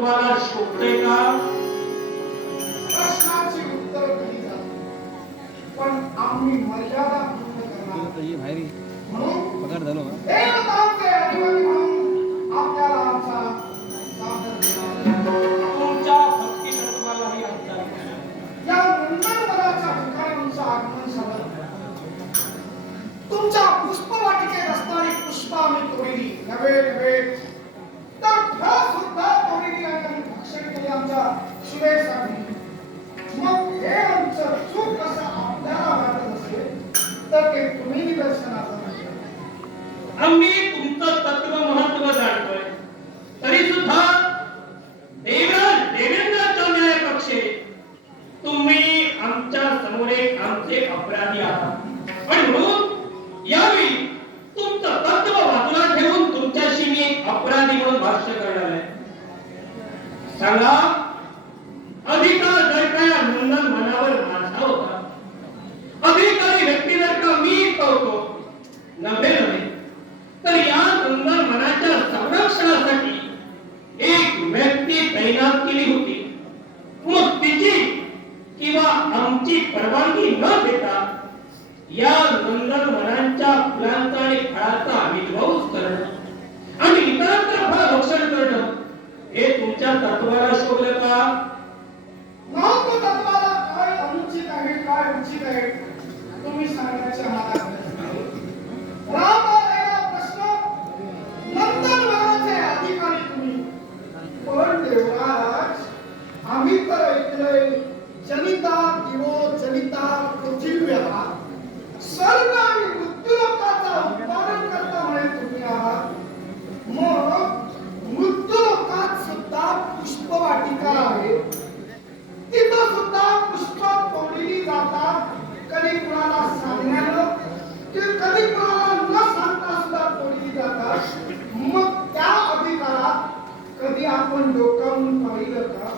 तुम्हाला शोभतंय का? प्रश्नाची उत्तर दिली जातात, पण आम्ही मर्यादा पूर्ण करणार म्हणून देवतांचे अधिपती म्हणून आपल्याला आमचा सादर तुमच्या भक्ती तत्वालाही आमचा या नंदनवनाच्या ठिकाणी तुमचं आगमन झालं. तुमच्या पुष्पवाटिकेत असणारी पुष्प आम्ही तोडली नव्हे नव्हे तर फळं सुद्धा तोडली आणि आम्ही भक्षण केले आमच्या शुभेसाठी. मग हे आमचं चूक असं आपल्याला वाटत असेल तर ते तुम्ही निदर्शनाचं आम्ही तुमचं तत्व महत्व जाणतोय, तरी सुद्धा देवेंद्राच्या न्यायपक्षे तुम्ही आमच्या समोर एक आमचे अपराधी आहात आणि म्हणून यावेळी तुमचं तत्व बाजूला ठेवून तुमच्याशी मी एक अपराधी म्हणून भाष्य करणार आहे. सांगा, अधिकार जर का या नंदन मनावर माझा होता, अधिकारी व्यक्ती जर का मी होतो नव्हे तर या नंदन मनाच्या संरक्षणासाठी एक व्यक्ती तैनात केली होती. मग तिची किंवा आमची परवानगी न देता या नंदन वनांच्या फुलांचा आणि फळाचा विध्वंस करणं आणि इतरांना फळ भक्षण करणं हे तुमच्या तत्वाला शोभलं का? महत्व तत्वाला काय अनुचित आहे काय उचित आहे तुम्ही सांगण्याचे आम्हाला राम आलेला प्रश्न नंदनवनाचे अधिकारी तुम्ही, पण देवराज आम्ही तर ऐकलंय जनिता दिवो जनिता पृथिव्या स्वर्ग आणि मृत्यूलोकाचा उत्पादन करता म्हणे तुम्ही आहात. मग मृत्यूलोकात सुद्धा पुष्पवाटिका आहे, तिथं सुद्धा पुष्प तोडली जातात. कधी कुणाला सांगण्यानं की कधी कुणाला न सांगता सुद्धा तोडली जातात. मग त्या अधिकारात कधी आपण डोकावून पाहिलं का?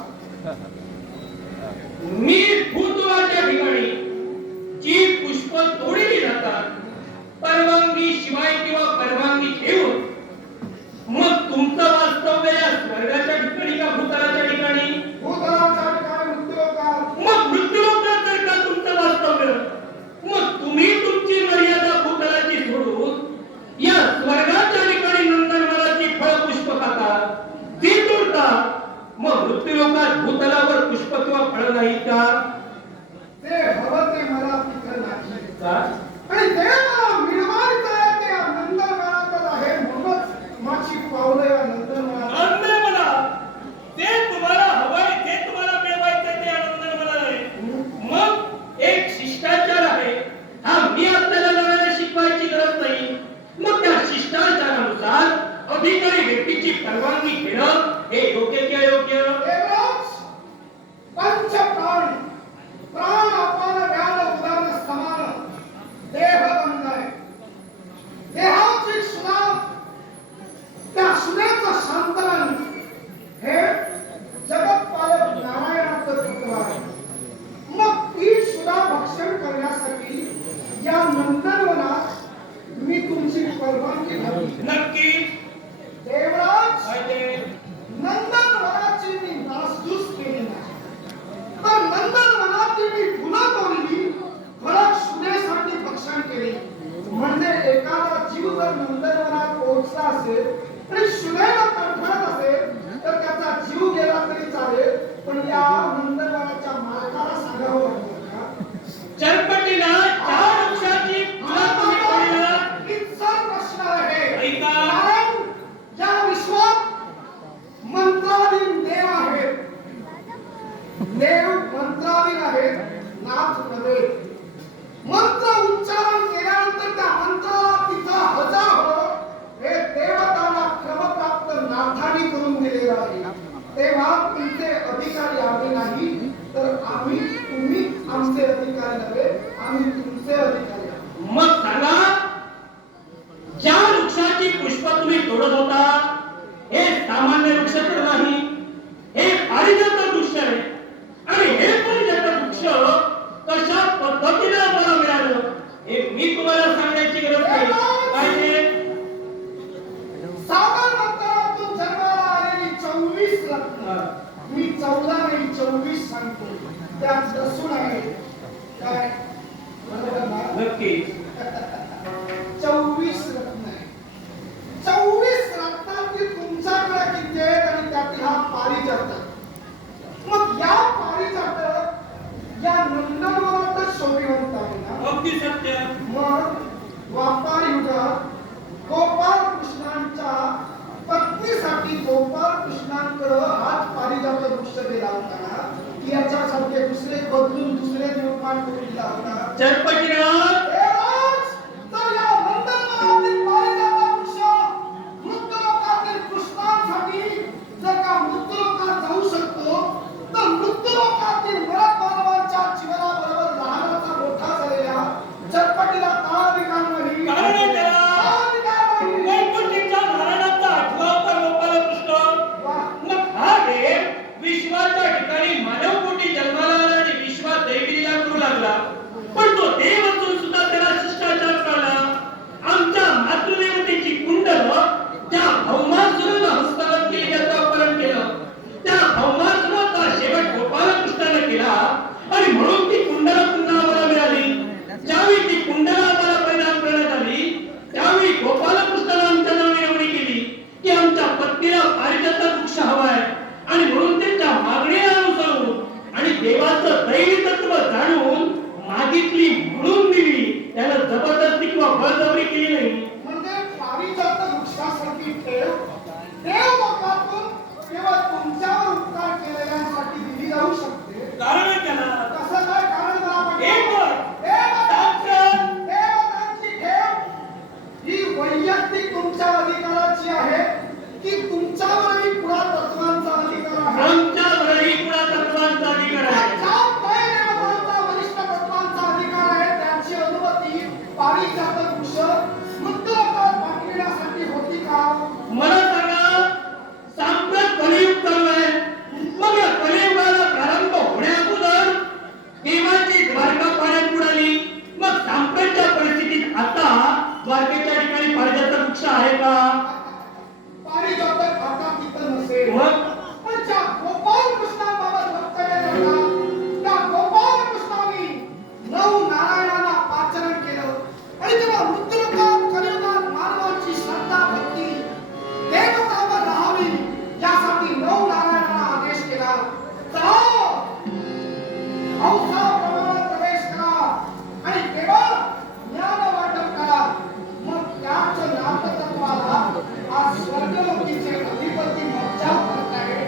मी भूतलाच्या ठिकाणी जी पुष्प तोडली जातात परवानगी शिवाय किंवा परवानगी घेऊन, मग तुमचं वास्तव्य या स्वर्गाच्या ठिकाणी का भूतलाच्या ठिकाणी? भूतलाच्या ठिकाणी मृत्यूलोकात. मग मृत्यूलोकात जर का तुमचं वास्तव्य, मग तुम्ही तुमची मर्यादा भूतलाची सोडून या स्वर्गाच्या ठिकाणी नंदनवनाची फळ पुष्प खाता, ती तोडता. मग मृत्यूलोकात भूतलावर पुष्प किंवा फळ नाही का? ते हवं ते मला तिथं नाही का? आणि ते मला मिळवायचं आहे ते नंदनवनातच आहे, म्हणूनच माझी पावलं या नंदनवनात. नंदनवना ते तुम्हाला हवंय, ते तुम्हाला मिळवायचं ते नंदनवना आहे. मग एक शिष्टाचार आहे, हा मी आपल्याला नव्याने शिकवायची गरज नाही. मग त्या शिष्टाचारानुसार अधिकारी व्यक्तीची परवानगी घेणं हे योग्य की अयोग्य? देवराज, पंचप्राण प्राण आपण व्याल उदाहरण समान देहबंध आहे. देहाची सुना त्या सुनेचं शांतरण हे जगतपालक नारायणाचं तत्व आहे. मग ती सुद्धा भक्षण करण्यासाठी या नंदनवनात मी तुमची परवानगी घ्यावी. नक्की देवराज, पाहिजे. नंदनवनाची मी नासधूस केली नाही, तर नंदनवनाची मी फुलं तोडली, फळं सुनेसाठी भक्षण केली. म्हणजे एखादा जीव जर नंदनवनात पोहोचला असेल आणि सुनेला तडफडत असेल तर त्याचा जीव गेला तरी चालेल, पण या नंदनवनाच्या मालकाला सांगावं लागतं का? चरपटीला चार वृक्षाची फुलं तुम्ही तोडला. इतका प्रश्न आहे. ऐका. कारण या विश्वात मंत्राधीन देव आहेत. देव मंत्राधीन आहेत, नाथ नव्हे. मंत्र उच्चारण केल्यानंतर त्या मंत्राला तिचा हजा हो हे देवताला क्रमप्राप्त नाथाने करून दिलेलं आहे. तेव्हा तुमचे अधिकारी आम्ही नाही, तर आम्ही तुम्ही आमचे अधिकारी नव्हे, आम्ही तुमचे अधिकारी आहोत. मग सांगा, ज्या वृक्षाची पुष्प तुम्ही तोडत होता हे सामान्य वृक्ष तर नाही, हे पारिजात वृक्ष आहे. आणि हे पारिजात वृक्ष कशा पद्धतीने आम्हाला मिळालं हे मी तुम्हाला सांगण्याची गरज नाही. सागर मंत्रातून जन्माला आलेली 24 रत्न सांगतो त्यात दसून आहे काय बरोबर ना? नक्की 24 रत्न आहे 24 रत्नातील तुमच्याकडे किती आहेत आणि त्यातील हा पारिजात मग या पारिजात या नंदनवनातच शोभिवंत आहे ना अगदी सत्य मग द्वापार युगात गोपाल कृष्णांच्या पत्नीसाठी गोपाल कृष्णांकडे हाच पारिजात वृक्ष दिला होता ना की याच्यासारखे दुसरे बदलून दुसरे निर्माण करून दिला होता चटपटीनाथ हे राज, जर या नंदनवनातील पारिजात वृक्ष मृत्यूलोकातील कृष्णांसाठी जर का मृत्यूलोकात जाऊ शकतो तर मृत्यूलोकातील मरत मानवांच्या जीवनाबरोबर लहानाचा मोठा झालेला चटपटीला का अधिकार नाही कारण आहे त्याला. का अधिकार नाही? वैकुंठीच्या महाराजांचा आठवा अवतार गोपालकृष्ण. वाह. मग हा देव विश्वाच्या ठिकाणी मानवकोटी जन्माला आला आणि विश्वात दैविलीला करू लागला. पण तो देव असून सुद्धा त्याला शिष्टाचार कळला. आमच्या मातृदेवतेची कुंडल त्या भौमासुराला हस्तगत केली, त्याचं अपहरण केलं. त्या भौमासुराचा शेवट गोपालकृष्णाने केला आणि म्हणून ती कुंडल पुन्हा आम्हाला मिळाली. ज्यावेळी ती कुंडल आम्हाला परिधान करण्यात आली त्यावेळी गोपालकृष्णाने आमच्या नावे एवढी केली की आमच्या पत्नीला पारिजातचा वृक्ष हवाय आणि म्हणून त्यांच्या मागणीला अनुसरून आणि देवाचं दैवी तत्व जाणून मागितली म्हणून दिली. त्याला जबरदस्ती किंवा बळजबरी केली नाही. म्हणजे पारिजात वृक्षासारखी ठेव देव लोकातून केवळ तुमच्यावर उपकार केलेल्यांसाठी दिली जाऊ शकते कारण आहे त्याला. कसं काय कारण मला पटलं? एक वर. देवतांची ठेव ही वैयक्तिक तुमच्या अधिकाराची आहे की तुमच्यावरही पुरातत्वांचा अधिकार आहे आमच्यावरही पुरातत्वांचा अधिकार आहे. ज्या देवतांचा वरिष्ठ तत्वांचा अधिकार आहे त्याची अनुमती पारिजात वृक्ष मृत्यूलोकात पाठविण्यासाठी होती का मला सांगा, सांप्रत कलियुग चालू आहे. मग या कलियुगाला प्रारंभ होण्याअगोदर देवाची द्वारका पाण्यात बुडाली. मग सांप्रतच्या परिस्थितीत आता द्वारकेच्या ठिकाणी पारिजातचा वृक्ष आहे का? पारिजात आता तिथं नसेल मग पण ज्या गोपाल कृष्णाबाबत वक्तव्य करतात त्या गोपाल कृष्णाने 9 नारायणांना पाचरण केलं आणि तेव्हा मृत्यूलोकात कलियुगात मानवाची श्रद्धा भक्ती देवतावर राहावी यासाठी 9 नारायणांना आदेश केला. जाओ औसा प्रमाणात प्रवेश करा आणि केवळ ज्ञान वाटप करा. मग त्याच ज्ञानतत्वाला आज स्वर्गलोकीचे अधिपती मज्जाव करत आहे.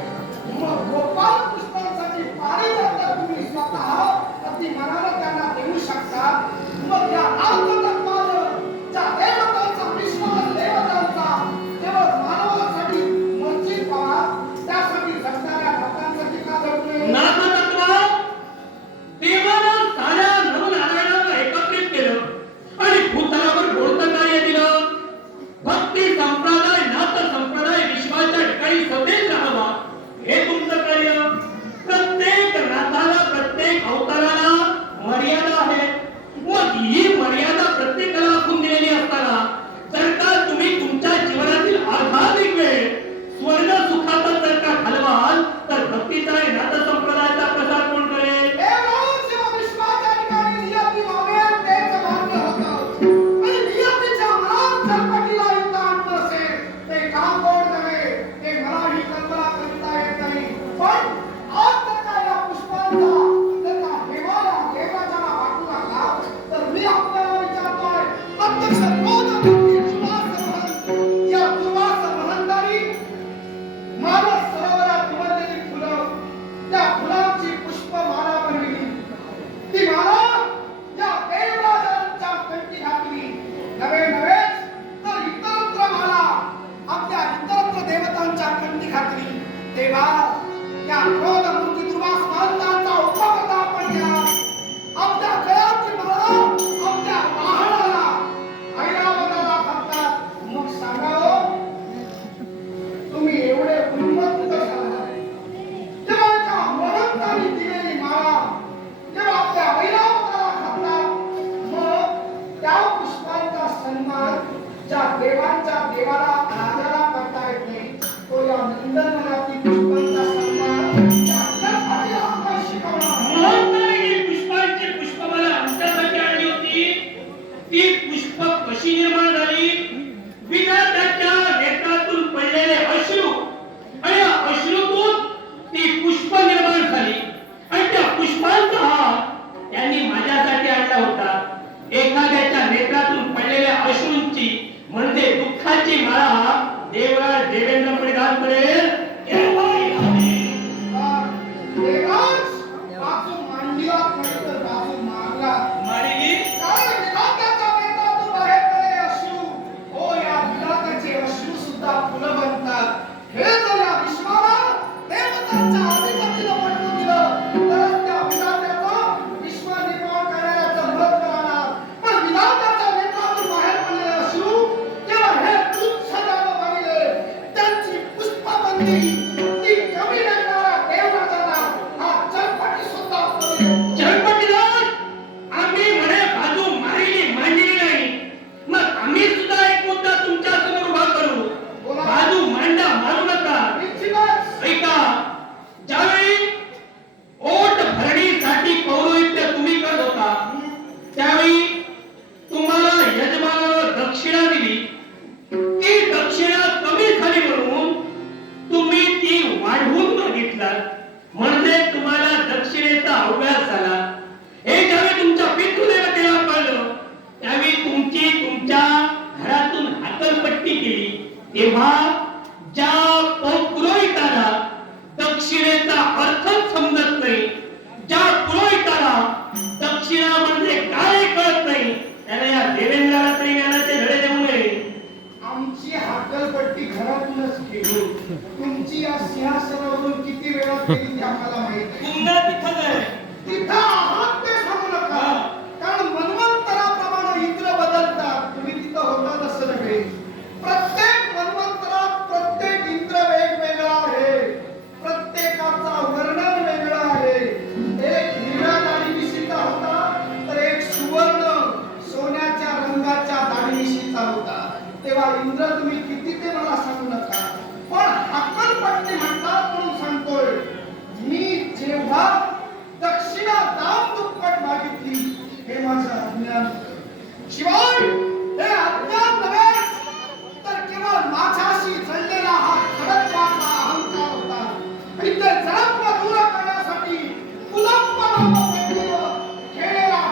मग गोपाल कृष्णांसाठी पारिजात तुम्ही स्वतः अति मनानं त्यांना देऊ शकता. मग या ज्ञानतत्वानं दक्षिणा दिली ती दक्षिणा कमी झाली म्हणून तुम्ही ती वाढवून मागितलात म्हणजे तुम्हाला दक्षिणेचा अवघात झाला. हे ज्यावेळी तुमच्या पितृदेवतेला कळलं त्यावेळी तुमची तुमच्या घरातून हाकलपट्टी केली. तेव्हा ज्या पुरोहिताला दक्षिणेचा अर्थच समजत नाही, ज्या पुरोहिताला दक्षिणा म्हणजे काय कळत नाही, त्याला या देवेंद्राला तरी ज्ञानाचे धडे देऊ नये. आमची हाकलपट्टी घरातूनच केली. तुमची या सिंहासनावरून किती वेळा केली ते आम्हाला माहित आहे. पुन्हा तिथं आहे. तिथं आहात ते सांगू नका. कारण मन्वंतराप्रमाणे इंद्र बदलतात. तुम्ही तिथं होता तसं नव्हे. प्रत्येक मन्वंतरात प्रत्येक इंद्र वेगवेगळा आहे. प्रत्येकाचा वर्णन वेगळा आहे. एक हिरव्या दाढी-मिशीचा होता तर एक सुवर्ण सोन्याच्या रंगाच्या दाढी-मिशीचा होता. तेव्हा इंद्र तुम्ही किती ते मला सांगू नका. पण हाकलपट्टी म्हणतात म्हणून सांगतोय. मी जेव्हा दक्षिणा दाम दुप्पट मागितली हे माझं अज्ञान. शिवाय हे अज्ञान नव्हे तर केवळ माझ्याशी जळलेला हा खडकवाचा अहंकार होता. आणि ते जळत्व दूर करण्यासाठी कुलंब नावावर खेळलेला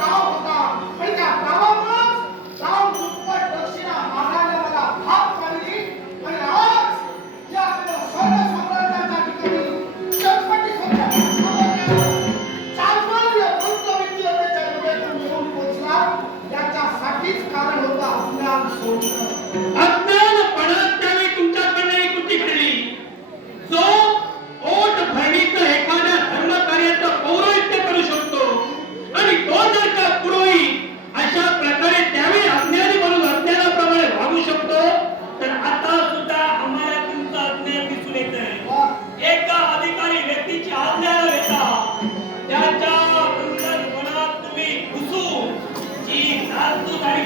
डाव होता. आणि त्या डावामुळेच दाम दुप्पट दक्षिणा मागायला मला भाग पाडली. आणि आज या स्वर्ग साम्राज्याच्या ठिकाणी चटपटी याच्यासाठीच कारण होता अज्ञान सोडणं. अज्ञानपणात त्यावेळी तुमच्याकडनं एक कृती घडली. जो ओट भरणीचं एखाद्या धर्मकार्याचं पौरोहित्य करू शकतो आणि तो जर का पुरोहित अशा प्रकारे त्यावेळी अज्ञानी म्हणून अज्ञानाप्रमाणे वागू शकतो तर आता सुद्धा आम्हाला तुमचं अज्ञान दिसून येत आहे. एका अधिकारी व्यक्तीची आज्ञा न घेता त्याच्या वृंदावनात तुम्ही घुसून जी नासधूस आणि